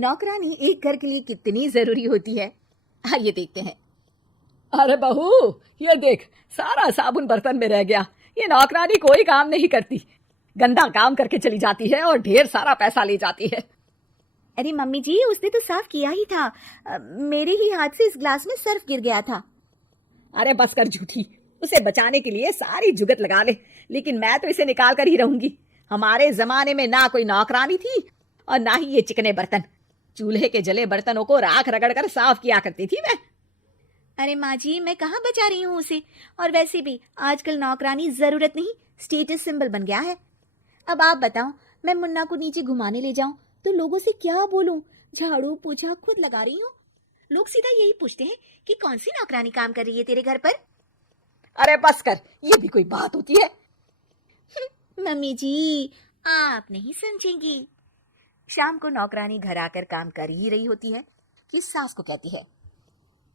नौकरानी एक घर के लिए कितनी जरूरी होती है, आइए देखते हैं। अरे बहू, ये देख, सारा साबुन बर्तन में रह गया। ये नौकरानी कोई काम नहीं करती, गंदा काम करके चली जाती है और ढेर सारा पैसा ले जाती है। अरे मम्मी जी, उसने तो साफ किया ही था। मेरे ही हाथ से इस ग्लास में सर्फ गिर गया था। अरे बस कर झूठी, उसे बचाने के लिए सारी जुगत लगा ले, लेकिन मैं तो इसे निकाल कर ही रहूंगी। हमारे जमाने में ना कोई नौकरानी थी और ना ही ये चिकने बर्तन। चूल्हे के जले बर्तनों को राख रगड़ कर साफ किया करती थी मैं। अरे माँ जी, मैं कहाँ बचा रही हूँ उसे। और वैसे भी आजकल नौकरानी जरूरत नहीं, स्टेटस सिंबल बन गया है। अब आप बताओ, मैं मुन्ना को नीचे घुमाने ले जाऊं तो लोगों से क्या बोलूं? झाड़ू पोछा खुद लगा रही हूँ। लोग सीधा यही पूछते हैं कि कौन सी नौकरानी काम कर रही है तेरे घर पर। अरे बस कर, ये भी कोई बात होती है? मम्मी जी, आप नहीं समझेंगी। शाम को नौकरानी घर आकर काम कर ही रही होती है कि सास को कहती है,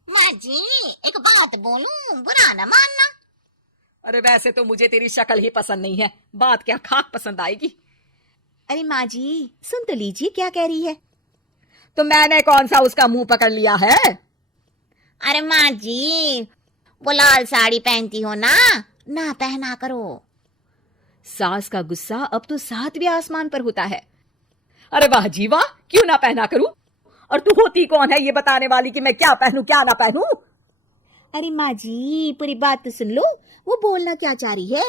माँ जी एक बात बोलूं, बुरा न मानना। अरे वैसे तो मुझे तेरी शक्ल ही पसंद नहीं है, बात क्या खाक पसंद आएगी। अरे माँ जी, सुन तो लीजिए क्या कह रही है। तो मैंने कौन सा उसका मुंह पकड़ लिया है? अरे माँ जी, वो लाल साड़ी पहनती हो ना पहना करो। सास का गुस्सा अब तो 7वें आसमान पर होता है। अरे वाह जी वाह, क्यों ना पहना करूं? और तू होती कौन है ये बताने वाली कि मैं क्या पहनूं क्या ना पहनूं? अरे माँ जी, पूरी बात तो सुन लो, वो बोलना क्या चाह रही है।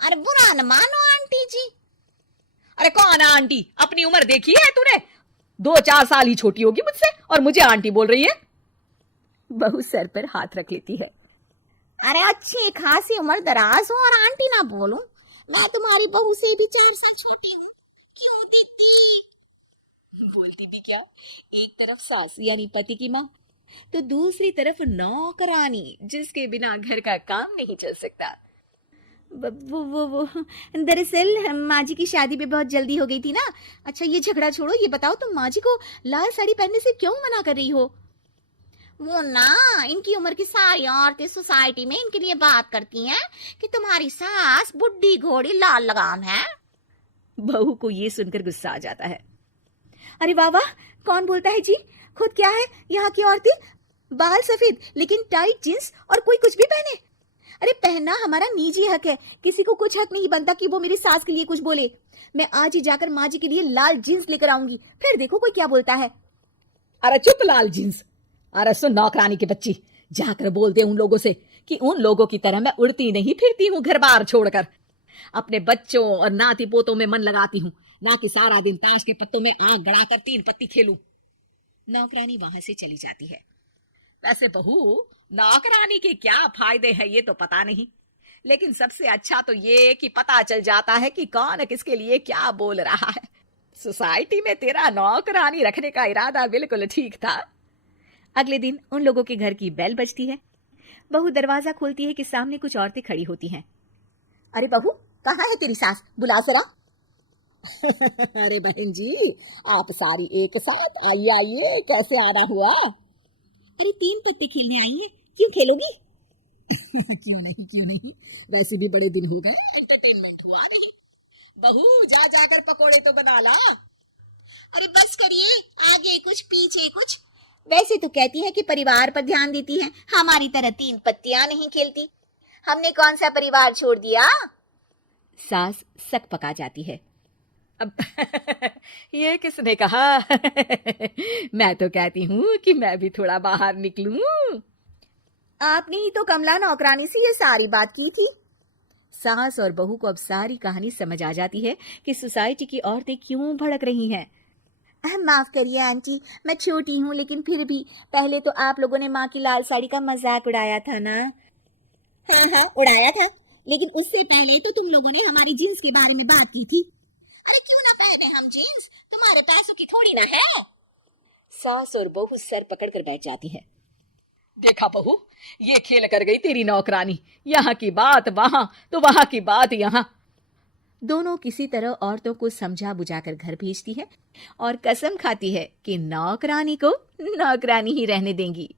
अरे बुरा न मानो आंटी जी। अरे कौन है आंटी? अपनी उम्र देखी है तूने? 2-4 साल ही छोटी होगी मुझसे और मुझे आंटी बोल रही है। बहू सर पर हाथ रख लेती है। अरे अच्छी खासी उम्र दराज हो और आंटी ना बोलूं। मैं तुम्हारी बहू से भी 4 साल छोटी हूँ। क्यों दीदी? बोलती भी क्या, एक तरफ सास यानी पति की माँ, तो दूसरी तरफ नौकरानी जिसके बिना घर का काम नहीं चल सकता। वो दरअसल माँ जी की शादी भी बहुत जल्दी हो गई थी ना। अच्छा ये झगड़ा छोड़ो, ये बताओ तुम माँ जी को लाल साड़ी पहनने से क्यों मना कर रही हो? वो ना, इनकी उम्र की सारी औरतें सोसाइटी में इनके लिए बात करती हैं कि तुम्हारी सास बुढ़ी घोड़ी लाल लगाम है। बहू को ये सुनकर गुस्सा आ जाता है। अरे वाह वाह, कौन बोलता है जी? खुद क्या है यहाँ की औरतें, बाल सफेद लेकिन टाइट जींस और कोई कुछ भी पहने। अरे पहनना हमारा निजी हक है, किसी को कुछ हक नहीं बनता कि वो मेरी सास के लिए कुछ बोले। मैं आज ही जाकर माँ जी के लिए लाल जींस लेकर आऊंगी, फिर देखो कोई क्या बोलता है। अरे चुप लाल जींस। अरे सुन नौकरानी की बच्ची, जाकर बोल दे उन लोगों से कि उन लोगों की तरह मैं उड़ती नहीं फिरती हूँ घर बार छोड़कर। अपने बच्चों और नाती पोतों में मन लगाती हूँ, ना कि सारा दिन ताश के पत्तों में आंख गड़ाकर 3 पत्ती खेलूं। नौकरानी वहां से चली जाती है। वैसे बहू, नौकरानी के क्या फायदे हैं ये तो पता नहीं, लेकिन सबसे अच्छा तो ये कि पता चल जाता है कि कौन किसके लिए क्या बोल रहा है। सोसाइटी में तेरा नौकरानी रखने का इरादा बिल्कुल ठीक था। अगले दिन उन लोगों के घर की बेल बजती है। बहू दरवाजा खोलती है कि सामने कुछ औरतें खड़ी होती हैं। अरे बहू, कहाँ है तेरी सास? बुला जरा। अरे बहन जी, आप सारी एक साथ आइए आइए, कैसे आना हुआ? अरे 3 पत्ते खेलने आई है, क्यों खेलोगी? क्यों नहीं, वैसे भी बड़े दिन हो गए, एंटरटेनमेंट हुआ नहीं। बहू जा जाकर पकोड़े तो बना ला। अरे बस करिए, आगे कुछ पीछे कुछ। वैसे तो कहती है कि परिवार पर ध्यान देती है, हमारी तरह 3 पत्तियां नहीं खेलती। हमने कौन सा परिवार छोड़ दिया? सास सक पका जाती है। अब ये किसने कहा? मैं तो कहती हूँ कि मैं भी थोड़ा बाहर निकलूं। आपने ही तो कमला नौकरानी से ये सारी बात की थी। सास और बहू को अब सारी कहानी समझ आ जाती है कि सोसाइटी की औरतें क्यों भड़क रही हैं। माफ करिए आंटी, मैं छोटी हूँ, लेकिन फिर भी पहले तो आप लोगों ने माँ की लाल साड़ी का मजाक उड़ाया था ना। हाँ उड़ाया था, लेकिन उससे पहले तो तुम लोगों ने हमारी जींस के बारे में बात की थी। अरे क्यों ना पहने हम जींस, तुम्हारे पैसों की थोड़ी ना है। सास और बहू सर पकड़कर बैठ जाती है। देखा बहू, ये खेल कर गई तेरी नौकरानी, यहाँ की बात वहां तो वहां की बात यहाँ। दोनों किसी तरह औरतों को समझा बुझाकर घर भेजती है और कसम खाती है कि नौकरानी को नौकरानी ही रहने देंगी।